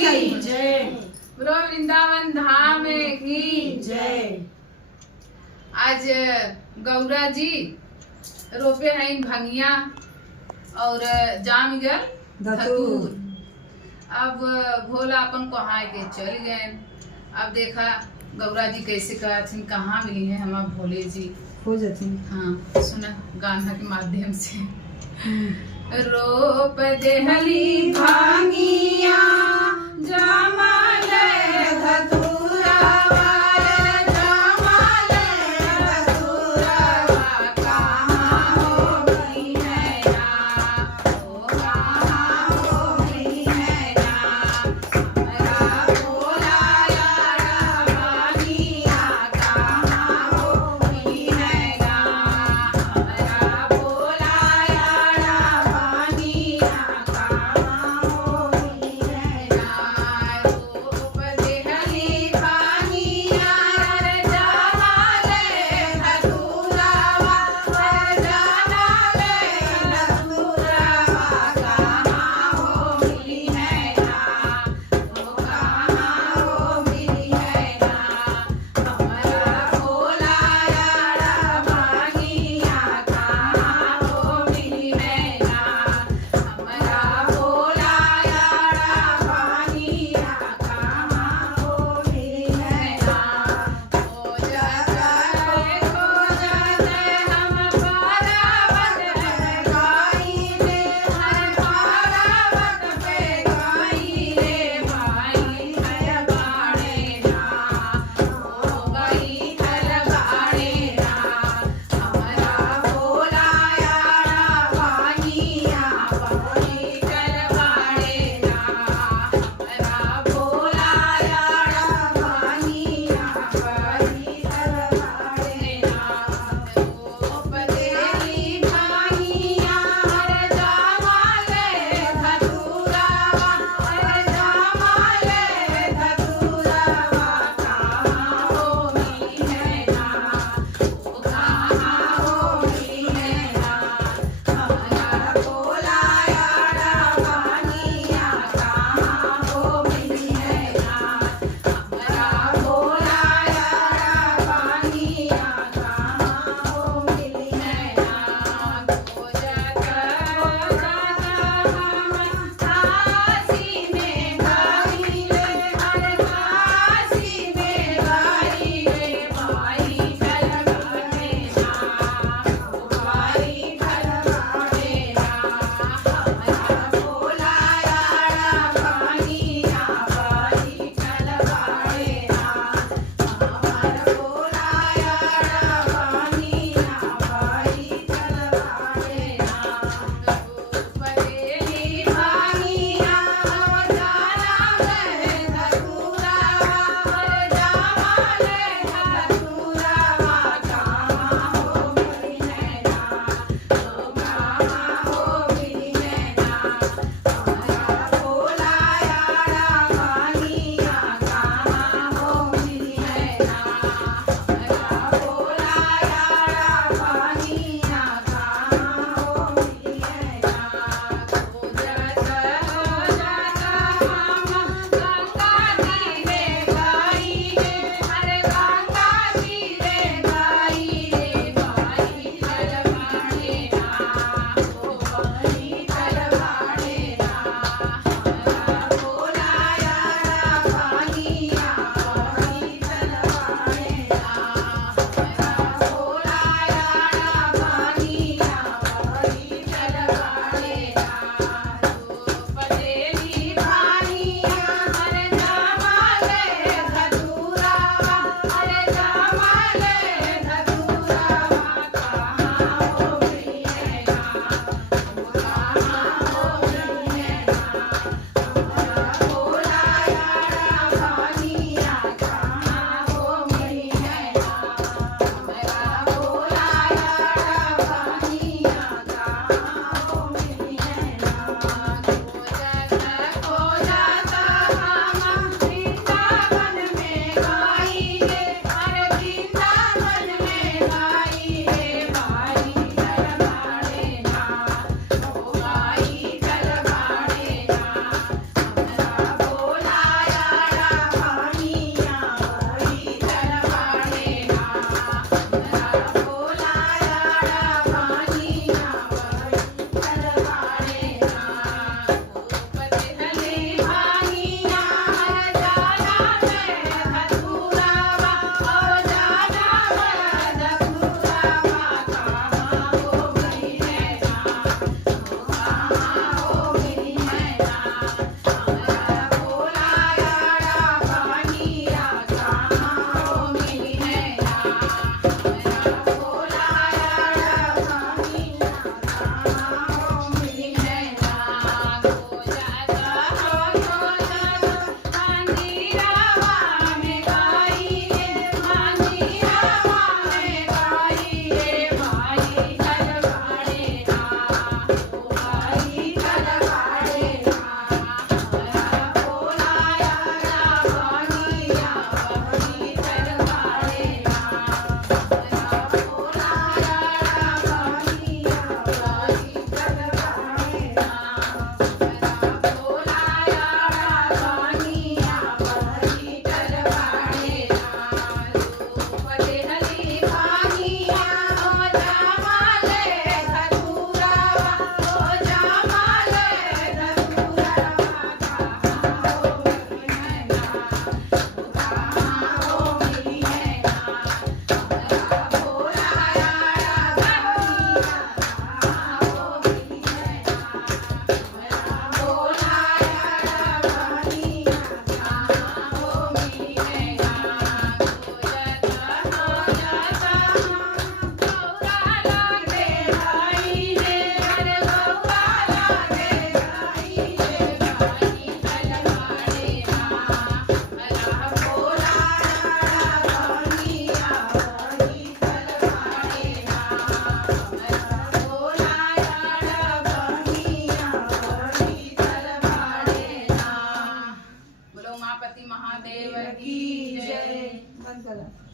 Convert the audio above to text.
की जय। बोलो वृंदावन धाम की जय। आज गौरा जी रोपे हैं भंगिया और जाम गल धतूर। अब भोला अपन को हाय के चल गए। अब देखा गौरा जी कैसे कहथिन, कहाँ मिली है हमार भोले जी हो जाती। हाँ सुना गाना के माध्यम से। रोप देहली भांगिया जमाल धतूरावा जमाल धतूरावा कहाँ हो गई है ना, ओ कहाँ हो गई है ना, हमरा भोला यारा भांगिया कहाँ हो गई है ना, हमरा भोला यारा भांगिया कहाँ हो गई है गणपति महादेव की की जय। जय। बंद करा।